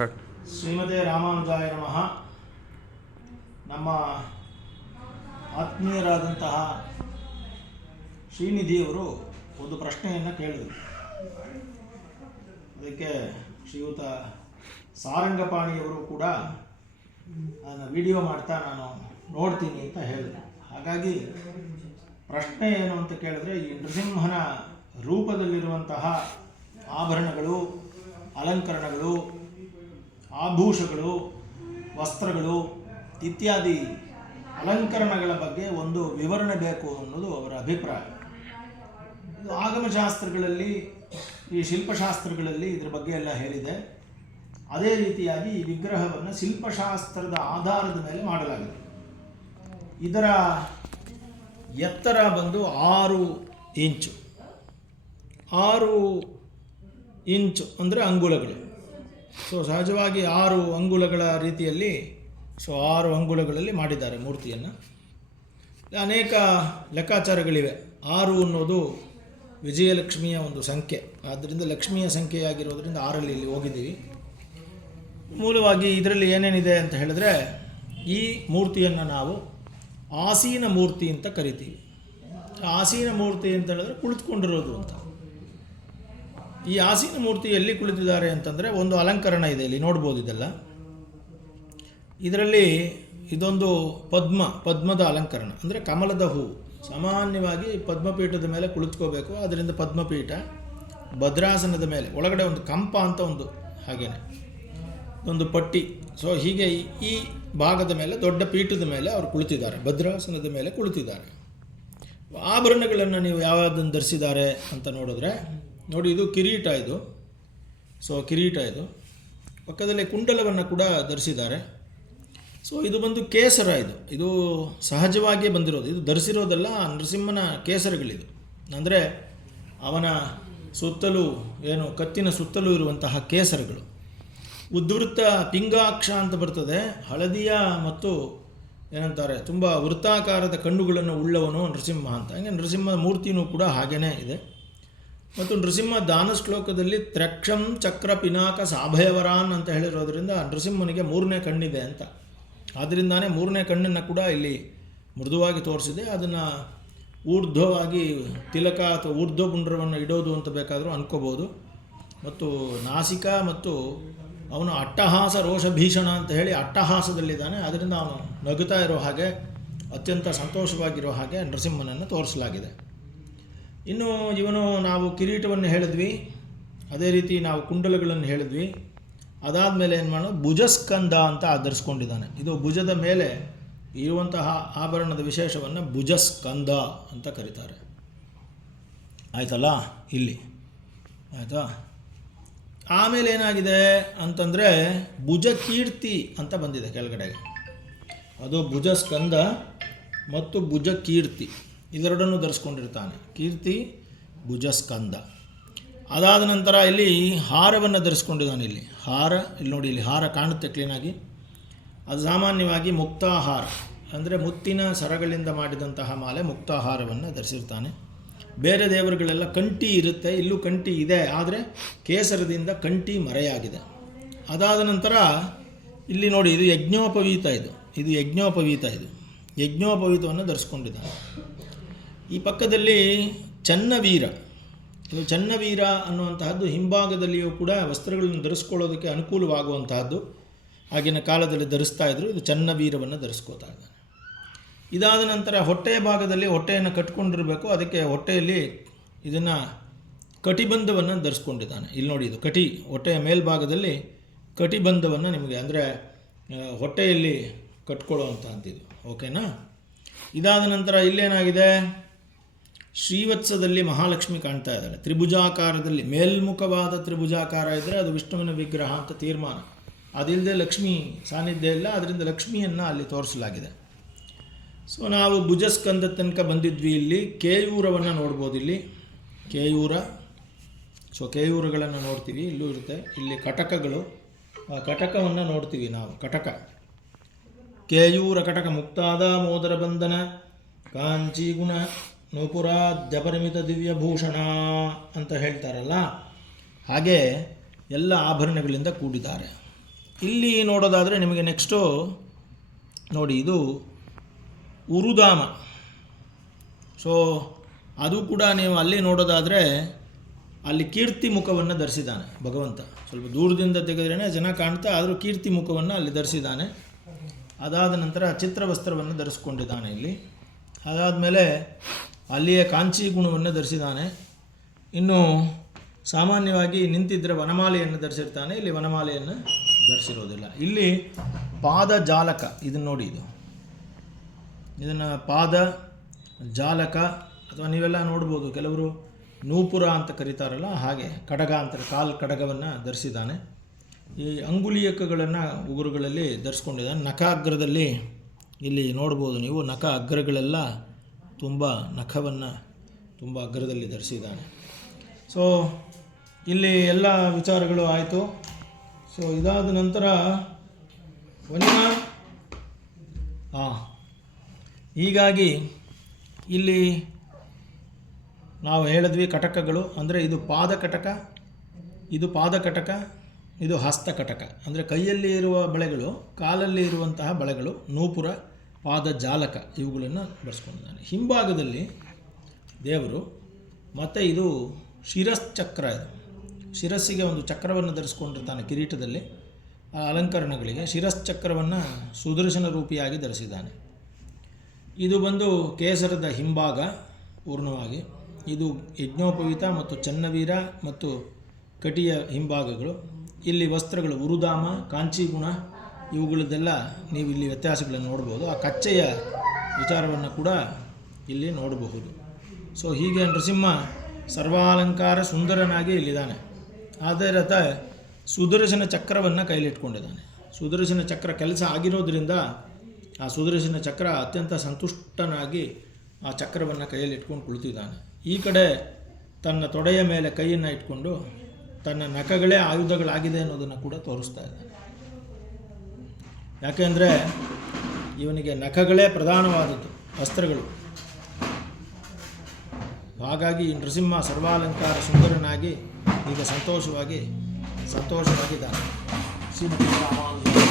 Start. ಶ್ರೀಮದೇ ರಾಮಾನುಜಾಯ ನಮಃ. ನಮ್ಮ ಆತ್ಮೀಯರಾದಂತಹ ಶ್ರೀನಿಧಿಯವರು ಒಂದು ಪ್ರಶ್ನೆಯನ್ನು ಕೇಳಿದರು. ಅದಕ್ಕೆ ಶ್ರೀಯುತ ಸಾರಂಗಪಾಣಿಯವರು ಕೂಡ ಅದನ್ನು ವಿಡಿಯೋ ಮಾಡ್ತಾ ನಾನು ನೋಡ್ತೀನಿ ಅಂತ ಹೇಳಿದೆ ಹಾಗಾಗಿ ಪ್ರಶ್ನೆ ಏನು ಅಂತ ಕೇಳಿದ್ರೆ, ಈ ನೃಸಿಂಹನ ರೂಪದಲ್ಲಿರುವಂತಹ ಆಭರಣಗಳು, ಅಲಂಕರಣಗಳು ಆಭೂಷಗಳು ವಸ್ತ್ರಗಳು ಇತ್ಯಾದಿ ಅಲಂಕರಣಗಳ ಬಗ್ಗೆ ಒಂದು ವಿವರಣೆ ಬೇಕು ಅನ್ನೋದು ಅವರ ಅಭಿಪ್ರಾಯ. ಇದು ಆಗಮಶಾಸ್ತ್ರಗಳಲ್ಲಿ, ಈ ಶಿಲ್ಪಶಾಸ್ತ್ರಗಳಲ್ಲಿ ಇದರ ಬಗ್ಗೆ ಎಲ್ಲ ಹೇಳಿದೆ. ಅದೇ ರೀತಿಯಾಗಿ ಈ ವಿಗ್ರಹವನ್ನು ಶಿಲ್ಪಶಾಸ್ತ್ರದ ಆಧಾರದ ಮೇಲೆ ಮಾಡಲಾಗಿದೆ. ಇದರ ಎತ್ತರ ಬಂದು ಆರು ಇಂಚು. ಆರು ಇಂಚು ಅಂದರೆ ಅಂಗುಲಗಳು ಸೊ ಸಹಜವಾಗಿ ಆರು ಅಂಗುಲಗಳ ರೀತಿಯಲ್ಲಿ ಸೊ ಆರು ಅಂಗುಲಗಳಲ್ಲಿ ಮಾಡಿದ್ದಾರೆ ಮೂರ್ತಿಯನ್ನು. ಅನೇಕ ಲೆಕ್ಕಾಚಾರಗಳಿವೆ. ಆರು ಅನ್ನೋದು ವಿಜಯಲಕ್ಷ್ಮಿಯ ಒಂದು ಸಂಖ್ಯೆ. ಆದ್ದರಿಂದ ಲಕ್ಷ್ಮಿಯ ಸಂಖ್ಯೆಯಾಗಿರೋದ್ರಿಂದ ಆರಲ್ಲಿ ಇಲ್ಲಿ ಹೋಗಿದ್ದೀವಿ. ಮೂಲವಾಗಿ ಇದರಲ್ಲಿ ಏನೇನಿದೆ ಅಂತ ಹೇಳಿದ್ರೆ, ಈ ಮೂರ್ತಿಯನ್ನು ನಾವು ಆಸೀನ ಮೂರ್ತಿ ಅಂತ ಕರಿತೀವಿ. ಆಸೀನ ಮೂರ್ತಿ ಅಂತ ಹೇಳಿದ್ರೆ ಕುಳಿತುಕೊಂಡಿರೋದು ಅಂತ. ಈ ಆಸೀನ ಮೂರ್ತಿ ಎಲ್ಲಿ ಕುಳಿತಿದ್ದಾರೆ ಅಂತಂದರೆ ಒಂದು ಅಲಂಕರಣ ಇದೆ ಇಲ್ಲಿ, ನೋಡ್ಬೋದು ಇದೆಲ್ಲ. ಇದರಲ್ಲಿ ಇದೊಂದು ಪದ್ಮ, ಪದ್ಮದ ಅಲಂಕರಣ, ಅಂದರೆ ಕಮಲದ ಹೂ. ಸಾಮಾನ್ಯವಾಗಿ ಪದ್ಮಪೀಠದ ಮೇಲೆ ಕುಳಿತುಕೋಬೇಕು, ಅದರಿಂದ ಪದ್ಮಪೀಠ ಭದ್ರಾಸನದ ಮೇಲೆ, ಒಳಗಡೆ ಒಂದು ಕಂಪ ಅಂತ ಒಂದು ಹಾಗೇನೆ. ಒಂದು ಪಟ್ಟಿ. ಸೊ ಹೀಗೆ ಈ- ಭಾಗದ ಮೇಲೆ, ದೊಡ್ಡ ಪೀಠದ ಮೇಲೆ ಅವರು ಕುಳಿತಿದ್ದಾರೆ, ಭದ್ರಾಸನದ ಮೇಲೆ ಕುಳಿತಿದ್ದಾರೆ. ಆಭರಣಗಳನ್ನು ನೀವು ಯಾವ್ದನ್ನು ಧರಿಸಿದ್ದಾರೆ ಅಂತ ನೋಡಿದ್ರೆ ನೋಡಿ ಇದು ಕಿರೀಟ ಇದು. ಸೊ ಕಿರೀಟ ಇದು. ಪಕ್ಕದಲ್ಲಿ ಕುಂಡಲವನ್ನು ಕೂಡ ಧರಿಸಿದ್ದಾರೆ. ಸೊ ಇದು ಬಂದು ಕೇಸರ ಇದು. ಇದು ಸಹಜವಾಗಿಯೇ ಬಂದಿರೋದು. ಇದು ಧರಿಸಿರೋದೆಲ್ಲ ನರಸಿಂಹನ ಕೇಸರಗಳಿದು. ಅಂದರೆ ಅವನ ಸುತ್ತಲೂ ಏನು ಕತ್ತಿನ ಸುತ್ತಲೂ ಇರುವಂತಹ ಕೇಸರಗಳು. ಉದ್ವೃತ್ತ ಪಿಂಗಾಕ್ಷ ಅಂತ ಬರ್ತದೆ. ಹಳದಿಯ ಮತ್ತು ಏನಂತಾರೆ, ತುಂಬ ವೃತ್ತಾಕಾರದ ಕಣ್ಣುಗಳನ್ನು ಉಳ್ಳವನು ನರಸಿಂಹ ಅಂತ. ಹಂಗೆ ನರಸಿಂಹ ಮೂರ್ತಿನೂ ಕೂಡ ಹಾಗೇ ಇದೆ. ಮತ್ತು ನೃಸಿಂಹ ದಾನ ಶ್ಲೋಕದಲ್ಲಿ ತ್ರಕ್ಷಂ ಚಕ್ರ ಪಿನಾಕ ಸಾಭಯವರಾನ್ ಅಂತ ಹೇಳಿರೋದ್ರಿಂದ ನೃಸಿಂಹನಿಗೆ ಮೂರನೇ ಕಣ್ಣಿದೆ ಅಂತ. ಆದ್ದರಿಂದಾನೇ ಮೂರನೇ ಕಣ್ಣನ್ನು ಕೂಡ ಇಲ್ಲಿ ಮೃದುವಾಗಿ ತೋರಿಸಿದೆ. ಅದನ್ನು ಊರ್ಧ್ವವಾಗಿ ತಿಲಕ ಅಥವಾ ಊರ್ಧ್ವ ಪುಂಡ್ರವನ್ನು ಇಡೋದು ಅಂತ ಬೇಕಾದರೂ ಅನ್ಕೋಬೋದು. ಮತ್ತು ನಾಸಿಕ ಮತ್ತು ಅವನು ಅಟ್ಟಹಾಸ ರೋಷ ಭೀಷಣ ಅಂತ ಹೇಳಿ ಅಟ್ಟಹಾಸದಲ್ಲಿದ್ದಾನೆ. ಅದರಿಂದ ಅವನು ನಗುತ್ತಾ ಇರೋ ಹಾಗೆ ಅತ್ಯಂತ ಸಂತೋಷವಾಗಿರೋ ಹಾಗೆ ನೃಸಿಂಹನನ್ನು ತೋರಿಸಲಾಗಿದೆ. ಇನ್ನು ಇವನು ನಾವು ಕಿರೀಟವನ್ನು ಹೇಳಿದ್ವಿ. ಅದೇ ರೀತಿ ನಾವು ಕುಂಡಲಗಳನ್ನು ಹೇಳಿದ್ವಿ. ಅದಾದ ಮೇಲೆ ಏನು ಮಾಡೋದು ಭುಜಸ್ಕಂದ ಅಂತ ಆಧರಿಸ್ಕೊಂಡಿದ್ದಾನೆ. ಇದು ಭುಜದ ಮೇಲೆ ಇರುವಂತಹ ಆಭರಣದ ವಿಶೇಷವನ್ನು ಭುಜಸ್ಕಂದ ಅಂತ ಕರೀತಾರೆ. ಆಯ್ತಲ್ಲ? ಇಲ್ಲಿ. ಆಯಿತಾ? ಆಮೇಲೆ ಏನಾಗಿದೆ ಅಂತಂದರೆ ಭುಜ ಕೀರ್ತಿ ಅಂತ ಬಂದಿದೆ ಕೆಳಗಡೆಗೆ. ಅದು ಭುಜ ಸ್ಕಂದ ಮತ್ತು ಭುಜ ಕೀರ್ತಿ ಇದೆರಡನ್ನು ಧರಿಸ್ಕೊಂಡಿರ್ತಾನೆ. ಕೀರ್ತಿ ಭುಜ ಸ್ಕಂದ ಅದಾದ ನಂತರ ಇಲ್ಲಿ ಹಾರವನ್ನು ಧರಿಸ್ಕೊಂಡಿದ್ದಾನೆ ಇಲ್ಲಿ. ಹಾರ, ಇಲ್ಲಿ ನೋಡಿ, ಇಲ್ಲಿ ಹಾರ ಕಾಣುತ್ತೆ ಕ್ಲೀನಾಗಿ ಅದು ಸಾಮಾನ್ಯವಾಗಿ ಮುಕ್ತಾಹಾರ. ಅಂದರೆ ಮುತ್ತಿನ ಸರಗಳಿಂದ ಮಾಡಿದಂತಹ ಮಾಲೆ ಮುಕ್ತಾಹಾರವನ್ನು ಧರಿಸಿರ್ತಾನೆ. ಬೇರೆ ದೇವರುಗಳೆಲ್ಲ ಕಂಠಿ ಇರುತ್ತೆ, ಇಲ್ಲೂ ಕಂಠಿ ಇದೆ, ಆದರೆ ಕೇಸರದಿಂದ ಕಂಠಿ ಮರೆಯಾಗಿದೆ. ಅದಾದ ನಂತರ ಇಲ್ಲಿ ನೋಡಿ, ಇದು ಯಜ್ಞೋಪವೀತ ಇದು. ಇದು ಯಜ್ಞೋಪವೀತ ಇದು. ಯಜ್ಞೋಪವೀತವನ್ನು ಧರಿಸ್ಕೊಂಡಿದ್ದಾನೆ. ಈ ಪಕ್ಕದಲ್ಲಿ ಚನ್ನವೀರ. ಇದು ಚನ್ನವೀರ ಅನ್ನುವಂತಹದ್ದು ಹಿಂಭಾಗದಲ್ಲಿಯೂ ಕೂಡ ವಸ್ತ್ರಗಳನ್ನು ಧರಿಸ್ಕೊಳ್ಳೋದಕ್ಕೆ ಅನುಕೂಲವಾಗುವಂತಹದ್ದು. ಆಗಿನ ಕಾಲದಲ್ಲಿ ಧರಿಸ್ತಾ ಇದ್ರು, ಇದು ಚನ್ನವೀರವನ್ನು ಧರಿಸ್ಕೋತಾ ಇದ್ದಾನೆ. ಇದಾದ ನಂತರ ಹೊಟ್ಟೆಯ ಭಾಗದಲ್ಲಿ ಹೊಟ್ಟೆಯನ್ನು ಕಟ್ಕೊಂಡಿರಬೇಕು, ಅದಕ್ಕೆ ಹೊಟ್ಟೆಯಲ್ಲಿ ಇದನ್ನು ಕಟಿಬಂಧವನ್ನು ಧರಿಸ್ಕೊಂಡಿದ್ದಾನೆ. ಇಲ್ಲಿ ನೋಡಿ ಇದು ಕಟಿ, ಹೊಟ್ಟೆಯ ಮೇಲ್ಭಾಗದಲ್ಲಿ ಕಟಿಬಂಧವನ್ನು ನಿಮಗೆ ಅಂದರೆ ಹೊಟ್ಟೆಯಲ್ಲಿ ಕಟ್ಕೊಳ್ಳುವಂಥದ್ದು ಓಕೆನಾ? ಇದಾದ ನಂತರ ಇಲ್ಲೇನಾಗಿದೆ? ಶ್ರೀವತ್ಸದಲ್ಲಿ ಮಹಾಲಕ್ಷ್ಮಿ ಕಾಣ್ತಾ ಇದ್ದಾಳೆ. ತ್ರಿಭುಜಾಕಾರದಲ್ಲಿ ಮೇಲ್ಮುಖವಾದ ತ್ರಿಭುಜಾಕಾರ ಇದ್ದರೆ ಅದು ವಿಷ್ಣುವಿನ ವಿಗ್ರಹ ಅಂತ ತೀರ್ಮಾನ. ಅದಿಲ್ಲದೆ ಲಕ್ಷ್ಮಿ ಸಾನ್ನಿಧ್ಯ ಇಲ್ಲ, ಅದರಿಂದ ಲಕ್ಷ್ಮಿಯನ್ನು ಅಲ್ಲಿ ತೋರಿಸಲಾಗಿದೆ. ಸೊ ನಾವು ಭುಜಸ್ಕಂದ ತನಕ ಬಂದಿದ್ವಿ ಇಲ್ಲಿ. ಕೇಯೂರವನ್ನು ನೋಡ್ಬೋದು ಇಲ್ಲಿ. ಕೇಯೂರ. ಸೊ ಕೇಯೂರಗಳನ್ನು ನೋಡ್ತೀವಿ. ಇಲ್ಲೂ ಇರುತ್ತೆ. ಇಲ್ಲಿ ಕಟಕಗಳು. ಕಟಕವನ್ನು ನೋಡ್ತೀವಿ ನಾವು. ಕಟಕ. ಕೇಯೂರ ಕಟಕ. ಮುಕ್ತಾದ ಮೋದರ ಬಂಧನ. ಕಾಂಚಿ ಗುಣ ನೂಪುರ ಜಪರಿಮಿತ ದಿವ್ಯಭೂಷಣ ಅಂತ ಹೇಳ್ತಾರಲ್ಲ, ಹಾಗೆ ಎಲ್ಲ ಆಭರಣಗಳಿಂದ ಕೂಡಿದ್ದಾರೆ. ಇಲ್ಲಿ ನೋಡೋದಾದರೆ ನಿಮಗೆ ನೆಕ್ಸ್ಟು ನೋಡಿ, ಇದು ಉರುಧಾಮ ಸೊ ಅದು ಕೂಡ ನೀವು ಅಲ್ಲಿ ನೋಡೋದಾದರೆ ಅಲ್ಲಿ ಕೀರ್ತಿ ಮುಖವನ್ನು ಧರಿಸಿದ್ದಾನೆ ಭಗವಂತ. ಸ್ವಲ್ಪ ದೂರದಿಂದ ತೆಗೆದ್ರೇ ಜನ ಕಾಣ್ತಾ ಆದರೂ ಕೀರ್ತಿ ಮುಖವನ್ನು ಅಲ್ಲಿ ಧರಿಸಿದ್ದಾನೆ. ಅದಾದ ನಂತರ ಚಿತ್ರವಸ್ತ್ರವನ್ನು ಧರಿಸ್ಕೊಂಡಿದ್ದಾನೆ ಇಲ್ಲಿ. ಅದಾದಮೇಲೆ ಅಲ್ಲಿಯ ಕಾಂಚಿ ಗುಣವನ್ನು ಧರಿಸಿದ್ದಾನೆ. ಇನ್ನು ಸಾಮಾನ್ಯವಾಗಿ ನಿಂತಿದ್ದರೆ ವನಮಾಲೆಯನ್ನು ಧರಿಸಿರ್ತಾನೆ, ಇಲ್ಲಿ ವನಮಾಲೆಯನ್ನು ಧರಿಸಿರೋದಿಲ್ಲ. ಇಲ್ಲಿ ಪಾದ ಜಾಲಕ ಇದನ್ನು ನೋಡಿ ಇದು. ಇದನ್ನು ಪಾದ ಜಾಲಕ ಅಥವಾ ನೀವೆಲ್ಲ ನೋಡ್ಬೋದು, ಕೆಲವರು ನೂಪುರ ಅಂತ ಕರೀತಾರಲ್ಲ, ಹಾಗೆ ಕಡಗ ಅಂತ, ಕಾಲು ಕಡಗವನ್ನು ಧರಿಸಿದ್ದಾನೆ. ಈ ಅಂಗುಲಿಯಕಗಳನ್ನು ಉಗುರುಗಳಲ್ಲಿ ಧರಿಸ್ಕೊಂಡಿದ್ದಾನೆ. ನಖ ಅಗ್ರದಲ್ಲಿ ಇಲ್ಲಿ ನೋಡ್ಬೋದು ನೀವು ನಖ ಅಗ್ರಗಳೆಲ್ಲ ತುಂಬ ನಖವನ್ನು ತುಂಬ ಅಗ್ರದಲ್ಲಿ ಧರಿಸಿದ್ದಾನೆ. ಸೊ ಇಲ್ಲಿ ಎಲ್ಲ ವಿಚಾರಗಳು ಆಯಿತು. ಸೊ ಇದಾದ ನಂತರ ವನ್ಯ ಆ, ಹೀಗಾಗಿ ಇಲ್ಲಿ ನಾವು ಹೇಳಿದ್ವಿ ಕಟಕಗಳು, ಅಂದರೆ ಇದು ಪಾದಕಟಕ ಇದು ಪಾದಕಟಕ ಇದು ಹಸ್ತಕಟಕ ಅಂದರೆ ಕೈಯಲ್ಲಿ ಇರುವ ಬಳೆಗಳು, ಕಾಲಲ್ಲಿ ಇರುವಂತಹ ಬಳೆಗಳು, ನೂಪುರ ಪಾದ ಜಾಲಕ ಇವುಗಳನ್ನು ಬಳಸ್ಕೊಂಡಿದ್ದಾನೆ ಹಿಂಭಾಗದಲ್ಲಿ ದೇವರು, ಮತ್ತು ಇದು ಶಿರಸ್ ಚಕ್ರ ಇದು. ಶಿರಸ್ಸಿಗೆ ಒಂದು ಚಕ್ರವನ್ನು ಧರಿಸ್ಕೊಂಡಿರ್ತಾನೆ ಕಿರೀಟದಲ್ಲಿ. ಆ ಅಲಂಕರಣಗಳಿಗೆ ಶಿರಶ್ಚಕ್ರವನ್ನು ಸುದರ್ಶನ ರೂಪಿಯಾಗಿ ಧರಿಸಿದ್ದಾನೆ. ಇದು ಬಂದು ಕೇಸರದ ಹಿಂಭಾಗ ಪೂರ್ಣವಾಗಿ. ಇದು ಯಜ್ಞೋಪವೀತ ಮತ್ತು ಚನ್ನವೀರ ಮತ್ತು ಕಟಿಯ ಹಿಂಭಾಗಗಳು. ಇಲ್ಲಿ ವಸ್ತ್ರಗಳು ಉರುಧಾಮ ಕಾಂಚೀಗುಣ ಇವುಗಳದ್ದೆಲ್ಲ ನೀವು ಇಲ್ಲಿ ವ್ಯತ್ಯಾಸಗಳನ್ನು ನೋಡ್ಬೋದು. ಆ ಕಚ್ಚೆಯ ವಿಚಾರವನ್ನು ಕೂಡ ಇಲ್ಲಿ ನೋಡಬಹುದು. ಸೊ ಹೀಗೆ ನೃಸಿಂಹ ಸರ್ವಾಲಂಕಾರ ಸುಂದರನಾಗಿ ಇಲ್ಲಿದ್ದಾನೆ. ರಥ ಸುದರ್ಶನ ಚಕ್ರವನ್ನು ಕೈಲಿಟ್ಕೊಂಡಿದ್ದಾನೆ. ಸುದರ್ಶನ ಚಕ್ರ ಕೆಲಸ ಆಗಿರೋದ್ರಿಂದ ಆ ಸುದರ್ಶನ ಚಕ್ರ ಅತ್ಯಂತ ಸಂತುಷ್ಟನಾಗಿ ಆ ಚಕ್ರವನ್ನು ಕೈಯಲ್ಲಿ ಇಟ್ಕೊಂಡು ಕುಳಿತಿದ್ದಾನೆ. ಈ ಕಡೆ ತನ್ನ ತೊಡೆಯ ಮೇಲೆ ಕೈಯನ್ನು ಇಟ್ಕೊಂಡು ತನ್ನ ನಖಗಳೇ ಆಯುಧಗಳಾಗಿದೆ ಅನ್ನೋದನ್ನು ಕೂಡ ತೋರಿಸ್ತಾ ಇದ್ದಾನೆ. ಯಾಕೆಂದರೆ ಇವನಿಗೆ ನಖಗಳೇ ಪ್ರಧಾನವಾದದ್ದು ಅಸ್ತ್ರಗಳು. ಹಾಗಾಗಿ ಈ ನರಸಿಂಹ ಸರ್ವಾಲಂಕಾರ ಸುಂದರನಾಗಿ ಈಗ ಸಂತೋಷವಾಗಿ ಸಂತೋಷವಾಗಿದ್ದಾನೆ. ಸಿಂಹ